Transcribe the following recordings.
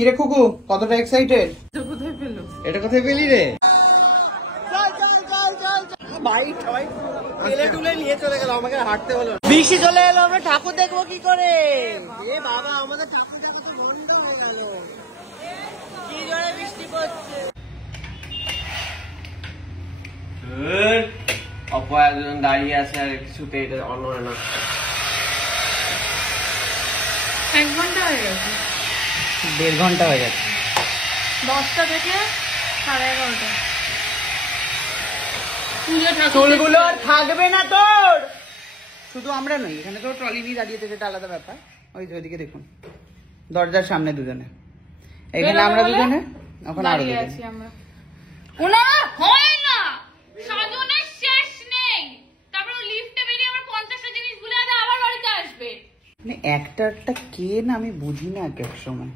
কি রে খুকু, কতটা এক্সাইটেড? কোথায় পেলো? এটা কোথায় পেলি রে? নিয়ে চলে গেল, আমাকে হাঁটতে হলো। বৃষ্টি চলে এলো, আমরা ঠাকুর দেখবো কি করে? এ বাবা, আমাদের ঠাকুর দেখা তো বন্ধ হয়ে গেল। কি জোরে বৃষ্টি পড়ছে। অপয়া দুজন দাঁড়িয়ে আছে আর কিছুতে এটা অন হয় না। 1 ঘন্টা হয়ে গেছে। 1.5 ঘন্টা হয়ে গেছে। 10টা থেকে 11:30। চুলগুলো থাকবে না তোর। শুধু আমরা নই, এখানে তো ট্রলি নিয়ে দাঁড়িয়েছে, যেটা আলাদা ব্যাপার। ওই যে ওইদিকে দেখুন, দরজার সামনে দুজনে, এখানে আমরা দুজনে, ওখানে আরো দুজনে। সাধনের শেষ নেই। তারপর লিফটে বেরিয়ে আবার 50টা জিনিস ভুলে যাবে, আবার বাড়িতে আসবে। মানে একটা কে না আমি বুঝি না এক এক সময়।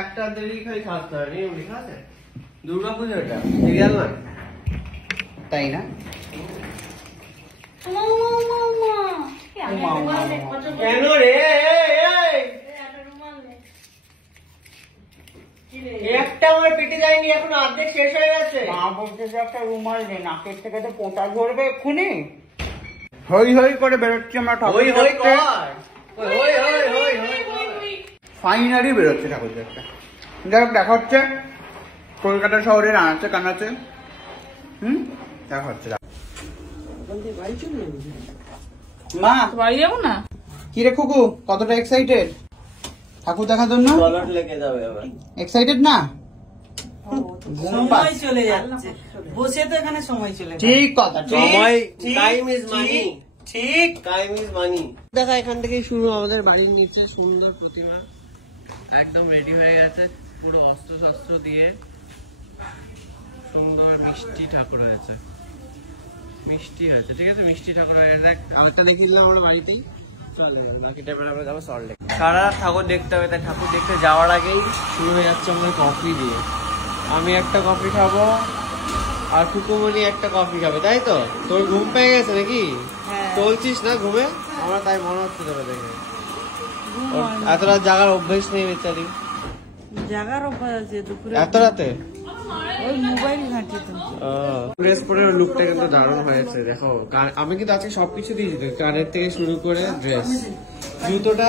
একটা দেরি খালি থাকতে হয়, নিয়ম লেখা আছে। দুর্গাপুজো এটা সিরিয়াল না, তাই না? কেন রে? একটা আমার পেটে যায়নি, এখন অর্ধেক শেষ হয়ে গেছে। মা বলছে যে একটা রুমাল নে, নাকের থেকে তো পোঁতা ধরবে এক্ষুনি। হই হই করে বেরোচ্ছে আমরা ঠাকুর দেখতে। ফাইনালি বেরোচ্ছে ঠাকুর দেখতে। যাই হোক, দেখা হচ্ছে কলকাতা শহরের আনাচে কানাচে। দেখা হচ্ছে। মা, বাড়ি যাবো না? কি রে খুকু, কতটা এক্সাইটেড ঠাকুর দেখার জন্য? এক্সাইটেড না? সময় চলে যাচ্ছে, বসে তো এখানে সময় চলে যাচ্ছে। ঠিক কথা, সময়, টাইম ইজ মানি। ঠিক, টাইম ইজ মানি। দেখা এখান থেকেই শুরু। আমাদের বাড়ির নিচে সুন্দর প্রতিমা একদম রেডি হয়ে গেছে, পুরো অস্ত্র শস্ত্র দিয়ে সুন্দর মিষ্টি ঠাকুর হয়েছে। মিষ্টি হয়েছে, ঠিক আছে, মিষ্টি ঠাকুর হয়ে গেছে। আরেকটা দেখিয়ে দিলাম আমরা বাড়িতেই। চলে গেল, বাকিটা এবার আমরা যাবো সল্টলেক। সারা রাত ঠাকুর দেখতে হবে, তাই ঠাকুর দেখতে যাওয়ার আগেই শুরু হয়ে যাচ্ছে আমাদের কফি দিয়ে। আমি একটা কফি খাবো আর কুকুমনি একটা কফি খাবে, তাই তো? তোর ঘুম পেয়ে গেছে নাকি? চলছিস না ঘুমে? আমার তাই মনে হচ্ছে তোরা দেখে। এত রাত জাগার অভ্যেস নেই বেচারি। জাগার অভ্যাস আছে দুপুরে এত রাতে? ওই মোবাইল ঘাঁটি তো। ড্রেস পরে লুকটা কিন্তু দারুণ হয়েছে, দেখো। আমি কিন্তু আজকে সবকিছু দিয়েছি, কানের থেকে শুরু করে ড্রেস। জুতোটা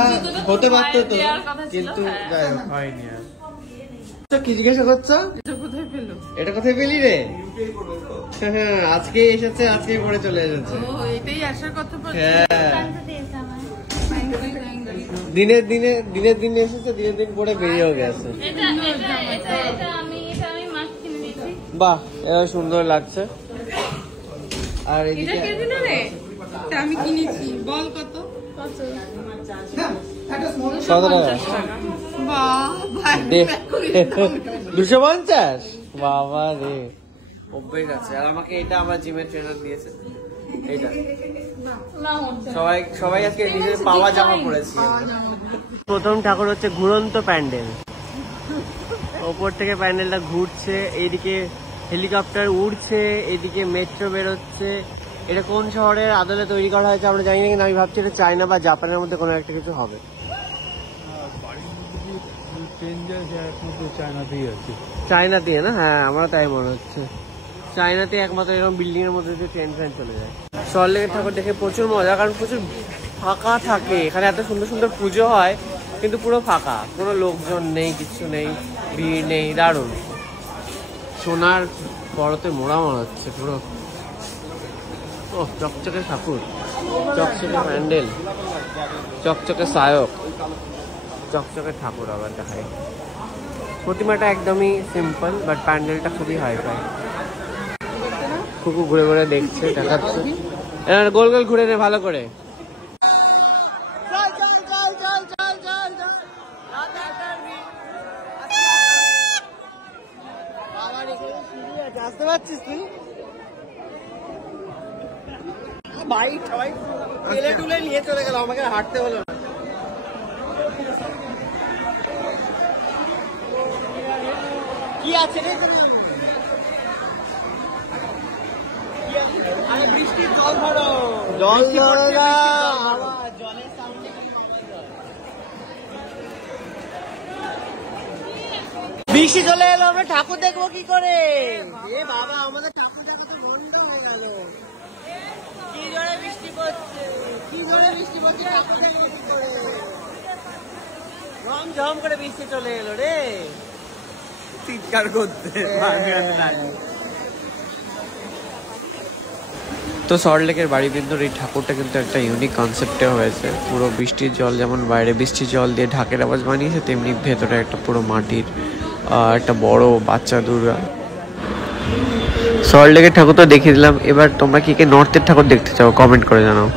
হতে পারতো তো, কিন্তু যাই হোক হয়নি। আর কি জিজ্ঞাসা করছো? কোথায় পেলো? এটা কোথায় পেলি রে? হ্যাঁ, আজকে এসেছে, আজকে পরে চলে এসেছে। এটাই আসার কথা। হ্যাঁ, দিনের দিনে এসেছে, দিনের দিন পরে বেরিয়েও গেছে। বাহ, এবার সুন্দর লাগছে। আর এদিকে আমি কিনেছি, বল কত? 250? বাবা রে, অভ্যেস আছে। আর আমাকে এটা আমার জিমের ট্রেনার দিয়েছে। এইটা সবাই আজকে নিজের পাওয়া জামা পড়েছি। প্রথম ঠাকুর হচ্ছে ঘুরন্ত প্যান্ডেল। ওপর থেকে প্যান্ডেলটা ঘুরছে, এইদিকে হেলিকপ্টার উড়ছে, এদিকে মেট্রো বেরোচ্ছে। এটা কোন শহরের আদলে তৈরি করা হয়েছে আমরা জানি না, কিন্তু আমি ভাবছি এটা চায়না বা জাপানের মধ্যে কোনো একটা কিছু হবে। চায়নাতেই না? হ্যাঁ, আমার তাই মনে হচ্ছে। চায়নাতে একমাত্র এরকম বিল্ডিং এর মধ্যে ট্রেন ফ্যান চলে যায়। সল্টলেকের ঠাকুর দেখে প্রচুর মজা, কারণ প্রচুর ফাঁকা থাকে এখানে। এত সুন্দর সুন্দর পুজো হয় কিন্তু পুরো ফাঁকা, কোনো লোকজন নেই, কিছু নেই, ভিড় নেই, দারুণ। সোনার বড়তে মোড়া মনে হচ্ছে পুরো। ও, চকচকে ঠাকুর, চকচকে প্যান্ডেল, চকচকে সায়ক, চকচকে ঠাকুর। আবার দেখাই, প্রতিমাটা একদমই সিম্পল, বাট প্যান্ডেলটা খুবই হাইফাই। খুব ঘুরে ঘুরে দেখছে, দেখাচ্ছে। গোল গোল ঘুরে নে ভালো করে। আসতে পারছিস তুই? বাইক সবাই ঠেলে টুলে নিয়ে চলে গেল, আমাকে হাঁটতে হলো না। কি আছে রে? আরে বৃষ্টির জল ধরো, জল ধরো না, জলের সাউন্ডে বৃষ্টি চলে এলো, আমরা ঠাকুর দেখবো কি করে? এ বাবা, আমাদের ঠাকুর দেখা তো বন্ধ হয়ে গেল। কি জোরে বৃষ্টি পড়ছে, কি জোরে বৃষ্টি পড়ছে, ঠাকুর দেখবো কি করে? ঝম করে বৃষ্টি চলে এলো রে, চিৎকার করতে। তো সল্টলেকের বাড়ি বিন্দুর এই ঠাকুরটা কিন্তু একটা ইউনিক কনসেপ্টে হয়েছে। পুরো বৃষ্টির জল যেমন বাইরে বৃষ্টির জল দিয়ে ঢাকের আওয়াজ বানিয়েছে, তেমনি ভেতরে একটা পুরো মাটির একটা বড় বাচ্চা দুর্গা। সল্টলেকের ঠাকুর তো দেখিয়ে দিলাম, এবার তোমরা কি কে নর্থের ঠাকুর দেখতে চাও কমেন্ট করে জানাও।